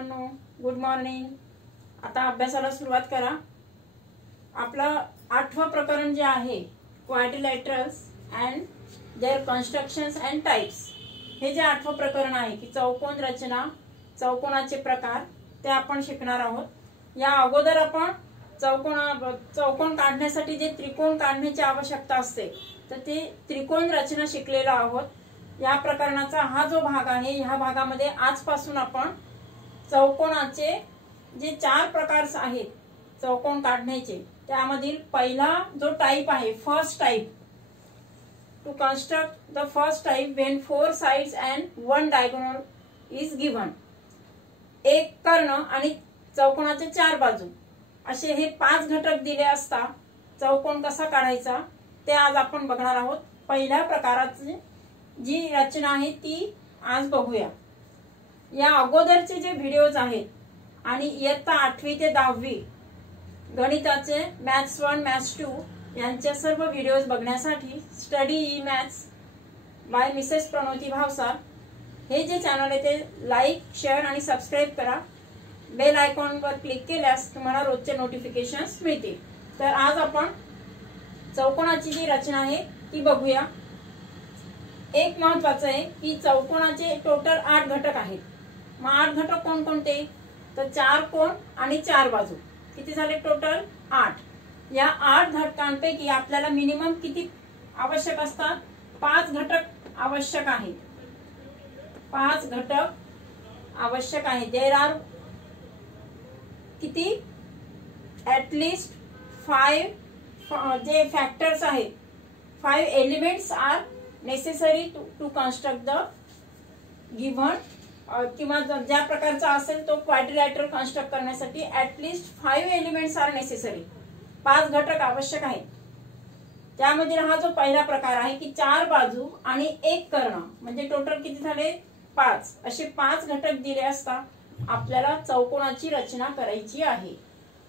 मुलांनो, good morning. आता अभ्यासाला सुरुवात करा। आपला 8वं प्रकरण जे आहे quadrilaterals and their constructions and types, हे जे 8वं प्रकरण आहे की चौकोन रचना, चौकोनाचे प्रकार, ते आपण शिकणार आहोत। या अगोदर आपण चौकोन काढण्यासाठी जे त्रिकोण काढण्याची आवश्यकता असते तर ते त्रिकोण रचना शिकलेलो आहोत। या प्रकरणाचा हा जो भाग आहे, ह्या भागामध्ये आजपासून आपण चौकोनाचे जे 4 प्रकार आहेत चौकोन काढण्याचे, त्यामधील पहिला जो टाइप आहे, first type, to construct the first type when 4 sides and 1 diagonal is given. एक कर्ण आणि चौकोनाचे 4 बाजू असे हे 5 घटक दिले असता चौकोन कसा काढायचा ते आज आपण बघणार आहोत। पहिल्या प्रकाराची जी रचना आहे ती आज बघूया। या अगोदरचे जे व्हिडिओज आहेत आणि इयत्ता 8वी ते 10वी गणिताचे मॅथ्स 1 मॅथ्स 2 यांचे सर्व व्हिडिओज बघण्यासाठी study E maths by Mrs Pranoti Bhavsar हे जे चॅनल आहे ते लाईक, शेअर आणि सबस्क्राइब करा। बेल आयकॉनवर क्लिक केल्यास तुम्हाला रोजचे नोटिफिकेशन्स मिळतील। तर आज आपण चौकोनाची जी रचना आहे ती बघूया। एक महत्त्वाचं आहे की चौकोनाचे टोटल 8 घटक आहेत। मग 8 घटक कोणकोणते? तर 4 कोण आणि 4 बाजू, किती झाले टोटल 8। या 8 घटकांपैकी आपल्याला मिनिमम किती आवश्यक असतात? 5 घटक आवश्यक आहेत। 5 घटक आवश्यक आहेत। देयर आर किती? ॲटलिस्ट 5 जे फॅक्टर्स आहेत, 5 elements are necessary to construct the given, किंवा ज्या प्रकारचा असेल तो क्वाड्रिलॅटरल कंस्ट्रक्ट करण्यासाठी ॲटलिस्ट 5 एलिमेंट्स आर नेसेसरी। 5 घटक आवश्यक आहेत। त्यामध्ये हा जो पहिला प्रकार आहे की 4 बाजू आणि 1 कर्ण, म्हणजे टोटल किती झाले? 5। असे 5 घटक दिले असता आपल्याला चौकोनाची रचना करायची आहे।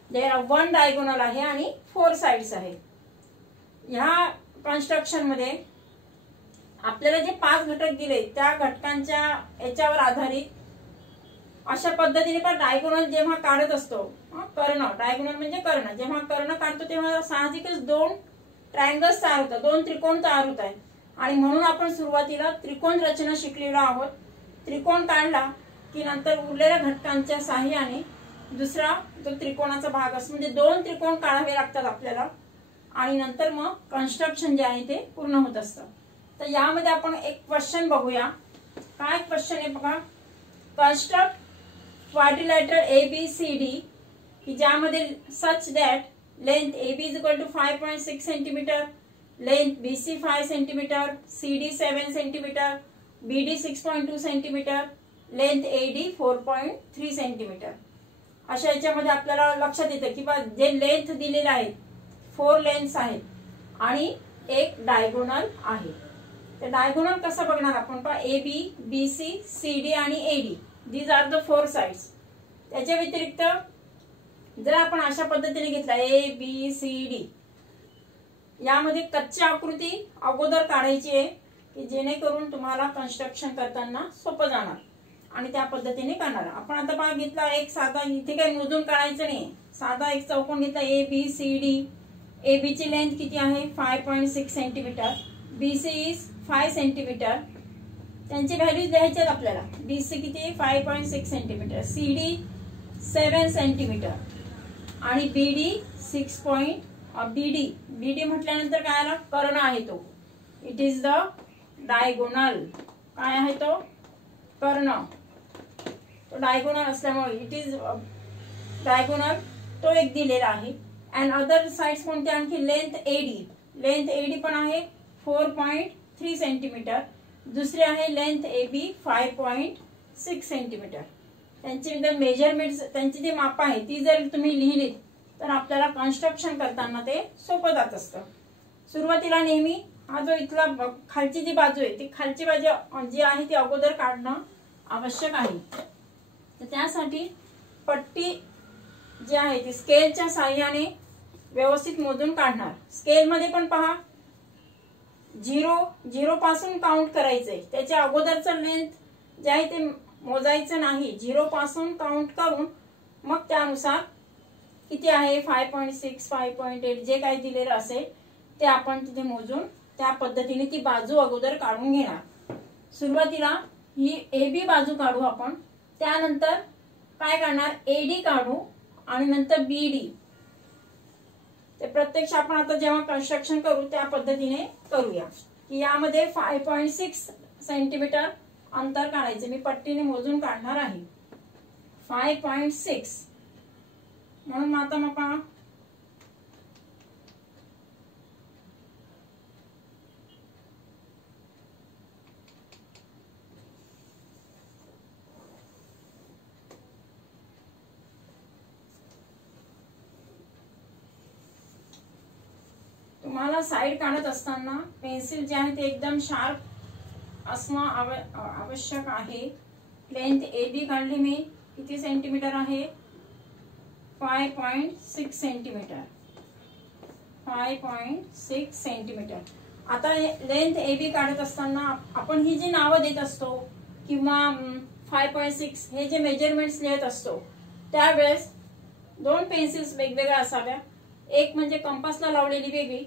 देयर 1 डायगोनल आहे आणि 4 साइड्स आहेत। ह्या कन्स्ट्रक्शन मध्ये आपल्याला जे 5 घटक दिले त्या घटकांच्या याच्यावर आधारित अशा पद्धतीने पण डायगोनल जेव्हा काढत असतो, कर्ण, डायगोनल म्हणजे कर्ण, जेव्हा कर्ण काढतो तेव्हा साहजिकच 2 ट्रायंगल्स तयार होतात, 2 त्रिकोण तयार होत आहेत। आणि म्हणून आपण सुरुवातीला त्रिकोण रचना शिकलेलो आहोत। त्रिकोण काढला की नंतर उरलेल्या घटकांच्या साहाय्याने दुसरा जो त्रिकोणाचा भाग असतो, म्हणजे 2 त्रिकोण काढावे लागतात आपल्याला आणि नंतर मग कन्स्ट्रक्शन जे आहे ते पूर्ण होत असतं। तर यामध्ये आपण एक क्वेश्चन बघूया। काय क्वेश्चन आहे बघा, कंस्ट्रक्ट क्वाड्रिलॅटरल ABCD की ज्यामध्ये such that length AB is equal to 5.6 centimetre, length BC 5 centimetre, CD 7 centimetre, BD 6.2 centimetre, length AD 4.3 centimetre. अशा याच्यामध्ये आपल्याला लक्षात येतं की जे लेंथ दिलेले आहेत 4 लेंथ्स आहेत आणि एक डायगोनल आहे। तर डायगोनल कसं बघणार आपण? पहा, AB, BC, CD आणि AD, these are the 4 sides. त्याच्या व्यतिरिक्त जर आपण अशा पद्धतीने घेतला ABCD, यामध्ये कच्ची आकृती अगोदर काढायची आहे की जेणेकरून तुम्हाला कन्स्ट्रक्शन करताना सोपं जाणार आणि त्या पद्धतीने करणार। आपण आता पहा घेतला एक साधा, इथे काही मोजून काढायचं नाही, साधा एक चौकोन घेतला ABCD। AB ची लेंथ किती आहे? 5.6 सेंटीमीटर, BC इज 5 सेंटीमीटर, त्यांची व्हॅल्यूज द्यायच्या आपल्याला। BC किती? 5.6 सेंटीमीटर, CD 7 सेंटीमीटर आणि BD 6. BD म्हटल्यानंतर काय आला? कर्ण आहे तो, इट इज द डायगोनल। काय आहे तो? कर्ण। तो डायगोनल असल्यामुळे इट इज डायगोनल, तो एक दिलेला आहे। अँड अदर साइड्स कोणते? आणखी लेंथ AD पण आहे 4.3 सेंटीमीटर, दुसरी आहे लेंथ AB 5.6 सेंटीमीटर। त्यांची मेजरमेंट, त्यांची जी माप आहे ती जर तुम्ही लिहिलीत तर आपल्याला कन्स्ट्रक्शन करताना ते सोपं जात असतं। सुरुवातीला नेहमी हा जो इथला खालची जी बाजू आहे ती खालची बाजू जी आहे ती अगोदर काढणं आवश्यक आहे। तर त्यासाठी पट्टी जी आहे ती स्केलच्या साहाय्याने व्यवस्थित मोजून काढणार। स्केल मध्ये पण पहा 0 पासून काउंट करायचंय, त्याच्या अगोदरचं लेंथ जे आहे ते मोजायचं नाही, 0 पासून काउंट करून मग त्यानुसार किती आहे 5.6 5.8 जे काही दिलेलं असेल ते आपण तिथे मोजून त्या पद्धतीने ती बाजू अगोदर काढून घेणार. सुरुवातीला ही AB बाजू काढू आपण, त्यानंतर काय काढणार AD काढू आणि नंतर BD. ते प्रत्यक्ष आपण आता जेव्हा कन्स्ट्रक्शन करू त्या पद्धतीने करूया. की यामध्ये 5.6 सेंटीमीटर अंतर काढायचे. मी पट्टीने मोजून काढणार आहे 5.6. म्हणून आता मग तुम्हाला साइड काढत असताना पेन्सिल जे आहे ते एकदम शार्प असणं आवश्यक आहे. लेंथ AB काढली मी, किती सेंटीमीटर आहे 5.6 सेंटीमीटर. 5.6 सेंटीमीटर. आता लेंथ AB काढत असताना आपण ही जी नावं देत असतो किंवा 5.6 हे जे मेजरमेंट्स लिहित असतो त्यावेळेस दोन पेन्सिल्स वेगवेगळ्या असाव्या. एक म्हणजे कंपासला लावलेली वेगळी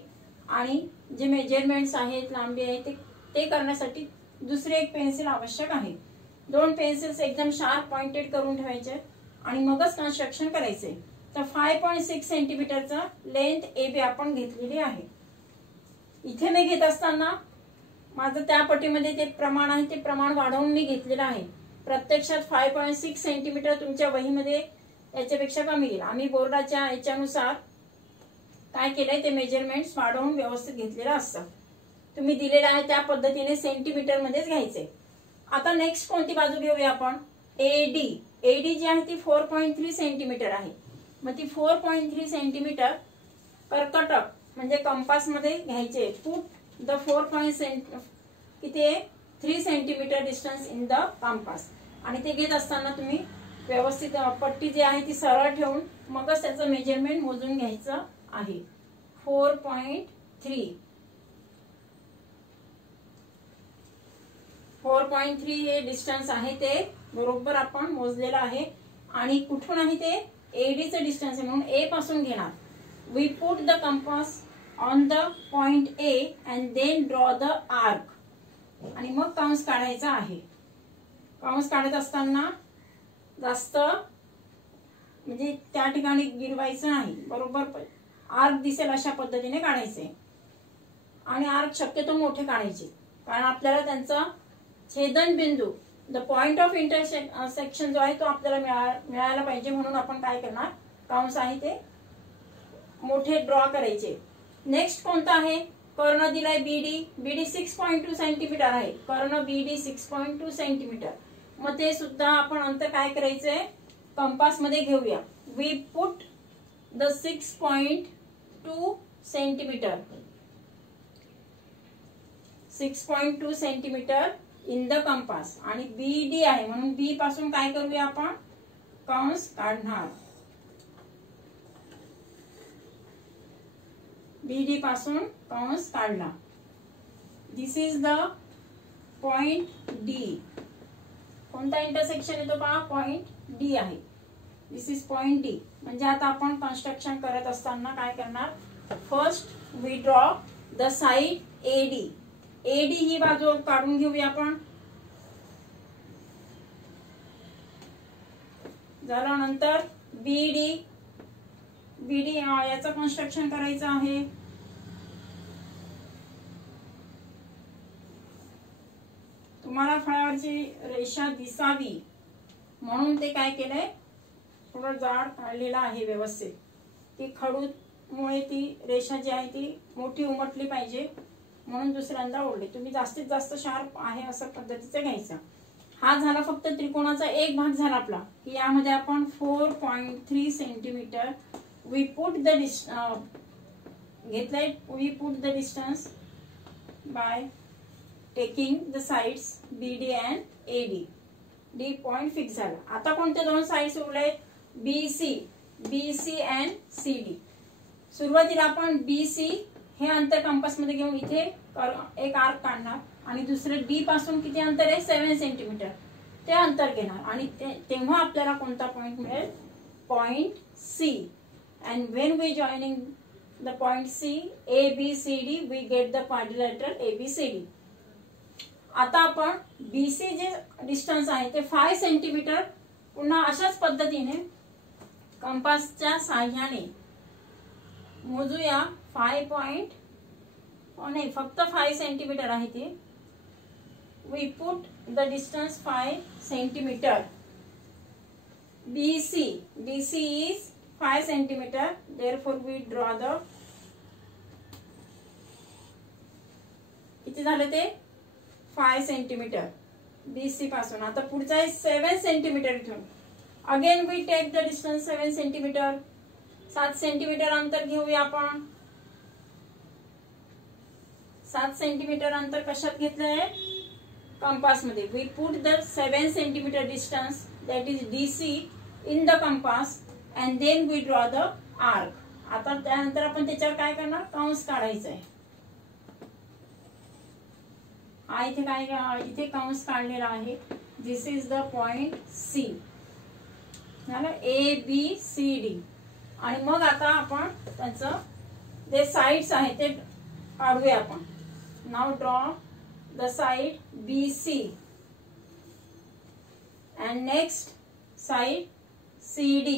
आणि जे मेजरमेंट्स आहेत लांबी आहे ते करण्यासाठी दुसरी एक पेन्सिल आवश्यक आहे. दोन पेन्सिल्स एकदम शार्प पॉइंटेड करून ठेवायचे आणि मगच कन्स्ट्रक्शन करायचे. तर 5.6 सेंटीमीटरचा लेंथ AB आपण घेतलेली आहे. इथे मी घेत असताना माझं त्या पट्टीमध्ये ते प्रमाण आहे ते प्रमाण वाढवून मी घेतलेलं आहे. प्रत्यक्षात 5.6 सेंटीमीटर तुमच्या वहीमध्ये याच्यापेक्षा कमी येईल. आम्ही बोर्डाच्या याच्यानुसार काय केलंय ते मेजरमेंट्स वाढवून व्यवस्थित घेतलेलं असतं. तुम्ही दिलेलं आहे त्या पद्धतीने सेंटीमीटर मध्येच घ्यायचे. आता नेक्स्ट कोणती बाजू घेऊया आपण AD. AD जी आहे ती 4.3 सेंटीमीटर आहे. मग ती 4.3 सेंटीमीटर कर्कटक म्हणजे कंपास मध्ये घ्यायचे. Put the 3 centimetre distance in the compass. आणि ते घेत असताना तुम्ही व्यवस्थित पट्टी जी आहे ती सरळ ठेवून मगच त्याचं मेजरमेंट मोजून घ्यायचं आहे. 4.3 हे डिस्टन्स आहे ते बरोबर आपण मोजलेलं आहे. आणि कुठून आहे ते AD चं डिस्टन्स आहे म्हणून A पासून घेणार. We put the compass on the point A and then draw the arc. आणि मग कंस काढायचा आहे. कंस काढत असताना जास्त म्हणजे त्या ठिकाणी गिरवायचं नाही, बरोबर आर्क दिसेल अशा पद्धतीने काढायचे. आणि आर्क शक्यतो मोठे काढायचे कारण आपल्याला त्यांचा छेदन बिंदू द पॉइंट ऑफ इंटरसेक्शन जो आहे तो आपल्याला मिळायला पाहिजे. म्हणून आपण काय करणार कंस आहे ते मोठे ड्रॉ करायचे. नेक्स्ट कोणता आहे कर्ण दिलाय BD. BD 6.2 सेंटीमीटर आहे. कर्ण BD 6.2 सेंटीमीटर. मग ते सुद्धा आपण अंतर काय करायचंय कंपास मध्ये घेऊया. We put the 6.2 centimetre 6.2 centimetre in the compass. आणि BD आहे म्हणून B पासून काय करूया आपण कंस काढणार. BD पासून कंस काढला. This is the point D. कोणता इंटरसेक्शन येतो पहा पॉइंट D आहे. This is point D. म्हणजे आता आपण कन्स्ट्रक्शन करत असताना काय करणार first we draw the side AD. AD ही बाजू काढून घेऊया आपण. झालं. नंतर BD याचं कन्स्ट्रक्शन करायचं आहे. तुम्हाला फळ्यावरची रेषा दिसावी म्हणून ते काय केलंय थोडं जाड काढलेलं आहे व्यवस्थित. ती खडूमुळे ती रेषा जी आहे ती मोठी उमटली पाहिजे म्हणून दुसऱ्यांदा ओढले. तुम्ही जास्तीत जास्त शार्प आहे असं पद्धतीचं घ्यायचं. हा झाला फक्त त्रिकोणाचा एक भाग झाला आपला. की यामध्ये आपण 4.3 सेंटीमीटर वी पुट द घेतलंय. We put the distance by taking the sides BD and AD. D point fix झाला. आता कोणते दोन साइड्स उरले BC अँड CD. सुरुवातीला आपण BC हे अंतर कंपास मध्ये घेऊन इथे एक आर्क काढणार आणि दुसरे D पासून किती अंतर आहे 7 सेंटीमीटर. ते अंतर घेणार आणि तेव्हा आपल्याला कोणता पॉइंट मिळेल, point C. And when we joining the point C ABCD we get the quadrilateral ABCD. आता आपण BC जे डिस्टन्स आहे ते 5 सेंटीमीटर पुन्हा अशाच पद्धतीने कंपासच्या साहाय्याने मोजूया. 5 पॉइंट नाही, फक्त 5 सेंटीमीटर आहे ते. We put the distance 5 centimetre. BC is 5 centimetre. therefore we draw the, किती झालं ते 5 सेंटीमीटर BC पासून. आता पुढचा आहे 7 सेंटीमीटर इथून. Again we take the distance 7 centimetre. 7 centimetre अंतर घेऊया आपण. 7 सेंटीमीटर अंतर कशात घेतलंय, कंपास मध्ये. We put the 7 centimetre distance that is DC in the compass and then we draw the arc. आता त्यानंतर आपण त्याच्यावर काय करणार, कंस काढायचा आहे. हा इथे काय, इथे कंस काढलेला आहे. This is the point C झालं, ABCD. आणि मग आता आपण त्याचं जे साइड्स आहे ते काढूया आपण. Now draw the side BC and next side CD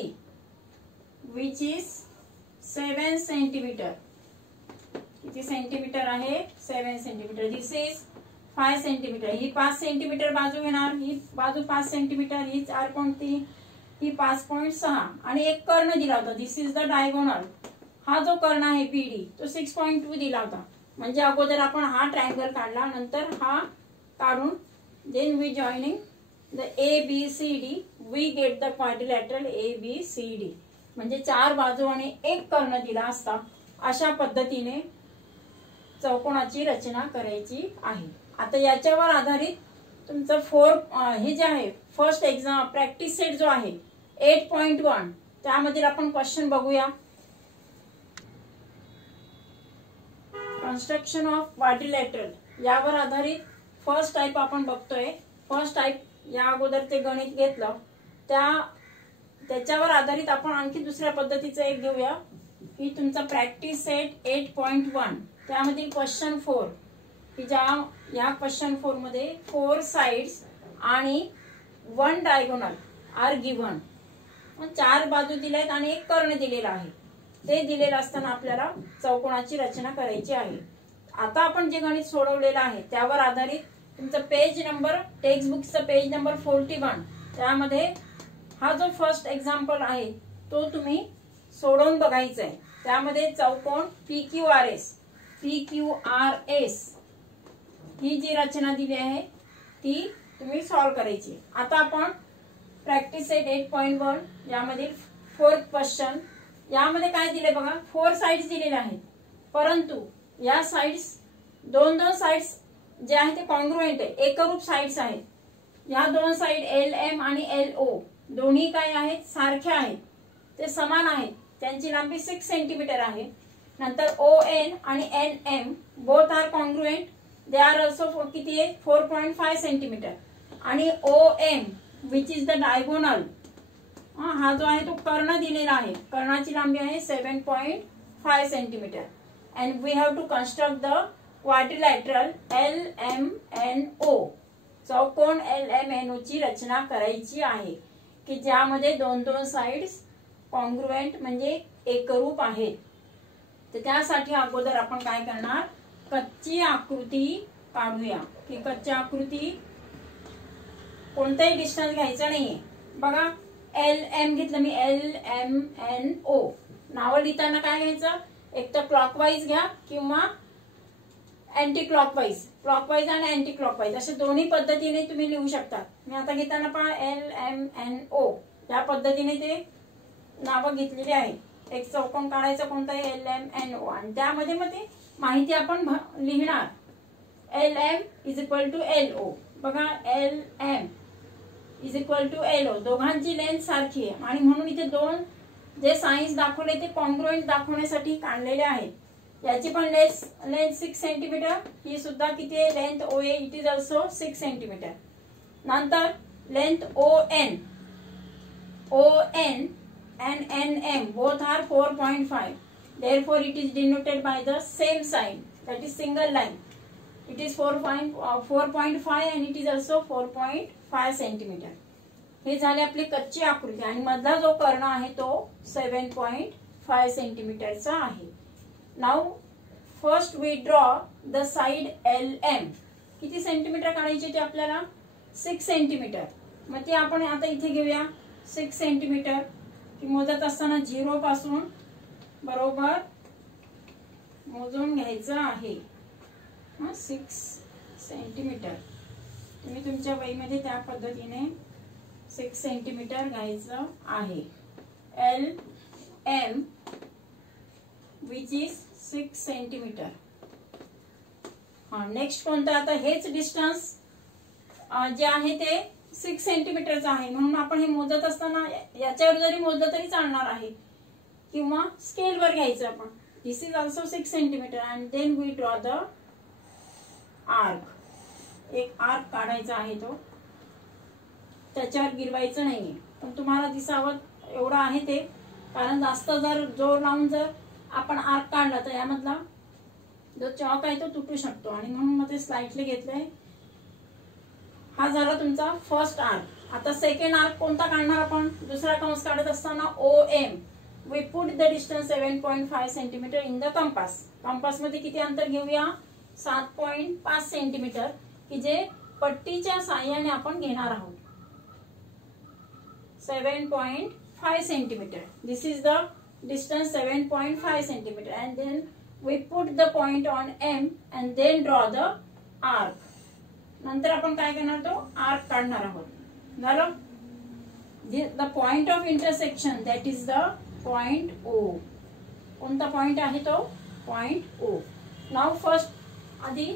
which is 7 centimetre. किती सेंटीमीटर आहे, 7 centimetre. This is 5 centimetre. He 5 centimetre बाजू घेणार, ही बाजू 5 सेंटीमीटर, ही 4.3, ही 5.6 आणि एक कर्ण दिला होता. दिस इज द डायगोनल. हा जो कर्ण आहे PD तो 6.2 दिला होता. म्हणजे अगोदर आपण हा ट्रायंगल काढला, नंतर हा काढून then we joining the ABCD we get the quadrilateral ABCD. म्हणजे 4 बाजू आणि एक कर्ण दिला असता अशा पद्धतीने चौकोनाची रचना करायची आहे. आता याच्यावर आधारित तुमचं हे जे आहे फर्स्ट एक्झाम प्रॅक्टिस सेट जो आहे 8.1 त्यामध्ये आपण क्वेश्चन बघूया. कन्स्ट्रक्शन ऑफ क्वाड्रिलॅटरल यावर आधारित फर्स्ट टाइप आपण बघतोय. फर्स्ट टाइप या अगोदर ते गणित घेतलं, त्याच्यावर आधारित आपण आणखी दुसऱ्या पद्धतीचं एक घेऊया. ही तुमचा प्रॅक्टिस सेट 8.1 त्यामधील क्वेश्चन 4 की या क्वेश्चन 4 मध्ये 4 साइड्स आणि 1 डायगोनल आर गिव्हन. 4 बाजू दिल्यात आणि एक कर्ण दिलेला आहे. ते दिलेलं असताना आपल्याला चौकोनाची रचना करायची आहे. आता आपण जे गणित सोडवलेलं आहे त्यावर आधारित तुमचं पेज नंबर टेक्स्ट बुकचं पेज नंबर 41 त्यामध्ये हा जो फर्स्ट एक्झाम्पल आहे तो तुम्ही सोडवून बघायचा आहे. त्यामध्ये चौकोन PQRS ही जी रचना दिली आहे ती तुम्ही सॉल्व करायची. आता आपण प्रॅक्टिस सेट 8.1 यामधील 4th क्वेश्चन. यामध्ये काय दिले बघा, 4 साइड्स दिलेल्या आहेत, परंतु या साइड्स दोन साइड्स जे आहे ते कॉन्ग्रुएंट आहे, एकरूप साइड्स आहेत. या 2 साइड LM आणि LO दोन्ही काय आहेत, सारख्या आहेत, ते समान आहेत. त्यांची लांबी 6 सेंटीमीटर आहे. नंतर ON आणि NM both are congruent, they are also किती आहे 4.5 सेंटीमीटर. आणि OM which is the diagonal, हा जो आहे तो कर्ण दिलेला आहे, कर्णाची लांबी आहे 7.5 centimetre. And we have to construct the quadrilateral LMNO. चौकोन LMNO ची रचना करायची आहे की ज्यामध्ये 2 साइड्स कॉन्ग्रुएंट म्हणजे एकरूप आहेत. तर त्यासाठी अगोदर आपण काय करणार, कच्ची आकृती काढूया. की कच्ची आकृती कोणताही डिस्टन्स घ्यायचा नाहीये. बघा LM घेतलं मी, LMNO नाव लिहिताना काय घ्यायचं, एक तर क्लॉकवाईज घ्या किंवा अँटी क्लॉकवाईज. क्लॉकवाईज आणि अँटी क्लॉकवाईज अशा दोन्ही पद्धतीने तुम्ही लिहू शकता. मी आता घेताना पण LMNO या पद्धतीने ते नावं घेतलेली आहे. एक चौकोन काढायचा कोणताही LMNO आणि त्यामध्ये मग ते माहिती आपण लिहिणार. LM is equal to LO. बघा LM is equal to LO दोघांची लेंथ सारखी आहे आणि म्हणून इथे 2 जे साइन्स दाखवले ते कॉन्ग्रुएंट दाखवण्यासाठी काढलेले आहेत. याची पण लेंथ 6 सेंटीमीटर, ही सुद्धा किती आहे length OA, it is also 6 centimetre. नंतर length ON and NM both are 4.5. Therefore, it is denoted by the same sign, that is single line. It is 4.5 and it is also 4.5 centimeter. हे झाले आपली कच्ची आकृती आणि मधला जो कर्ण आहे तो 7.5 सेंटीमीटरचा आहे. Now first we draw the side LM. किती सेंटीमीटर काढायची ते आपल्याला 6 सेंटीमीटर. मग ते आपण आता इथे घेऊया 6 सेंटीमीटर की मोजत असताना 0 पासून बरोबर मोजून घ्यायचं आहे. 6 सेंटीमीटर तुम्ही तुमच्या वहीमध्ये त्या पद्धतीने 6 सेंटीमीटर घ्यायचं आहे. LM which is 6 centimetre. Next कोणतं आता हेच डिस्टन्स जे आहे ते 6 सेंटीमीटरचं आहे म्हणून आपण हे मोजत असताना याच्यावर जरी मोजलं तरी चालणार आहे किंवा स्केलवर घ्यायचं आपण. This is also 6 centimetre and then we draw the arc. एक आर्क काढायचा आहे तो त्याच्यावर गिरवायचं नाहीये पण तुम्हाला दिसावं एवढं आहे ते कारण जास्त जर जोर लावून जर आपण आर्क काढला तर यामधला जो चॉक आहे तो तुटू शकतो आणि म्हणून मग ते स्लाइटली घेतलंय. हा झाला तुमचा फर्स्ट आर्क. आता सेकंड आर्क कोणता काढणार आपण. दुसरा कंस काढत असताना OM we put the distance 7.5 centimetre in the compass. Compass मध्ये किती अंतर घेऊया 7.5 सेंटीमीटर की जे पट्टीच्या साहाय्याने आपण घेणार आहोत. 7.5 centimetre. This is the distance 7.5 centimeter and then we put the point on M and then draw the arc. नंतर आपण काय करणार तो आर्क काढणार आहोत. झालं. the point of intersection that is the point O. कोणता पॉइंट आहे तो पॉइंट O. now first आधी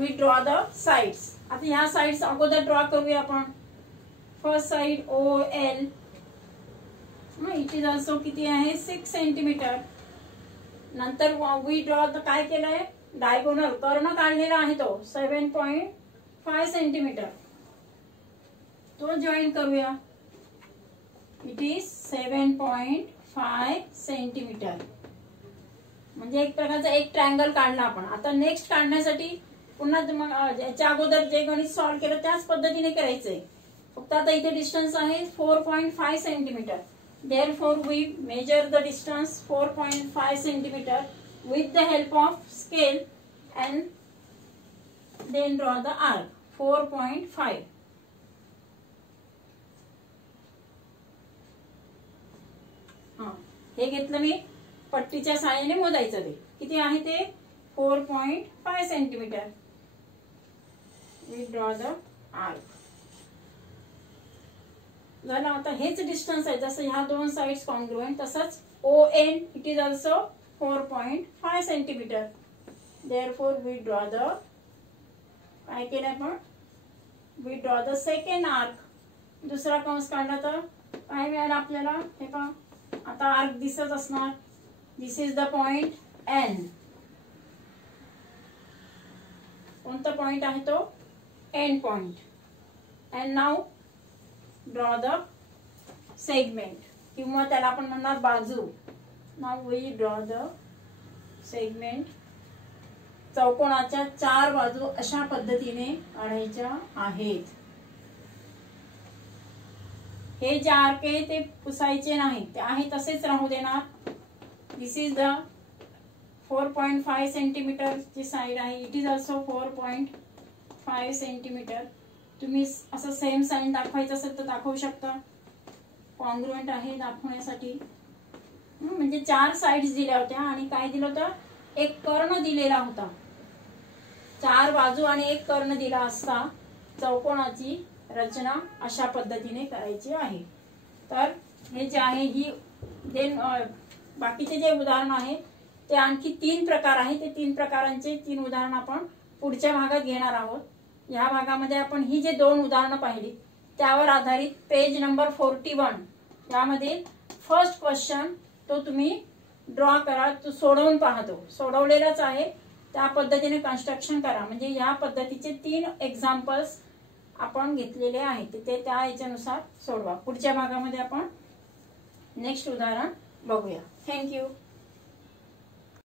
we draw the sides. आता ह्या साइड्स अगोदर ड्रॉ करूया आपण. First side OL it is also किती आहे 6 सेंटीमीटर. नंतर वी ड्रॉ काय केलंय डायगोनल कर्ण काढलेला आहे तो 7.5 सेंटीमीटर. तो जॉईन करूया. It is 7.5 centimetre. म्हणजे एक प्रकारचा एक ट्रायंगल काढला आपण. आता नेक्स्ट काढण्यासाठी पुन्हा याच्या अगोदर जे गणित सॉल्व्ह केलं त्याच पद्धतीने करायचंय. फक्त आता इथे डिस्टन्स आहे 4.5 centimetre. Therefore, we measure the distance 4.5 centimeter with the help of scale and then draw the arc 4.5. हे घेतलं मी पट्टीच्या साहाय्याने मोजायचं ते किती आहे ते 4.5 centimetre. We draw the arc. झालं. आता हेच डिस्टन्स आहे जसं ह्या दोन साइड्स कॉन्ग्रुएंट तसंच ON it is also 4.5 centimetre. Therefore we draw the काय केलं आपण we draw the second arc. दुसरा कंस काढला तर काय मिळालं आपल्याला हे पहा. आता आर्क दिसत असणार. This is the point N. कोणता पॉइंट आहे तो end point. And now draw the segment किंवा त्याला आपण म्हणणार बाजू. Now we draw the segment. चौकोनाच्या 4 बाजू अशा पद्धतीने काढायच्या आहेत. हे जे आर्क आहे ते पुसायचे नाही ते आहे तसेच राहू देणार. दिस इज द 4.5 सेंटीमीटर ची साइड आहे. It is also 4.5 centimetre. तुम्ही असं सेम साइन दाखवायचं असेल तर दाखवू शकता. कॉन्ग्रुएंट आहे दाखवण्यासाठी. म्हणजे 4 साइड्स दिल्या होत्या आणि काय दिलं होतं एक कर्ण दिलेला होता. 4 बाजू आणि एक कर्ण दिला असता चौकोनाची रचना अशा पद्धतीने करायची आहे. तर हे जे आहे ही देन बाकीचे जे उदाहरण आहे ते आणखी 3 प्रकार आहे. ते 3 प्रकारांचे 3 उदाहरण आपण पुढच्या भागात घेणार आहोत. या भागामध्ये आपण ही जे 2 उदाहरणं पाहिली त्यावर आधारित पेज नंबर 41 यामध्ये फर्स्ट क्वेश्चन तो तुम्ही ड्रॉ करा. तो सोडवून पाहतो सोडवलेलाच आहे त्या पद्धतीने कन्स्ट्रक्शन करा. म्हणजे या पद्धतीचे 3 एक्झाम्पल्स आपण घेतलेले आहेत ते त्या याच्यानुसार सोडवा. पुढच्या भागामध्ये आपण नेक्स्ट उदाहरण बघूया. थँक्यू.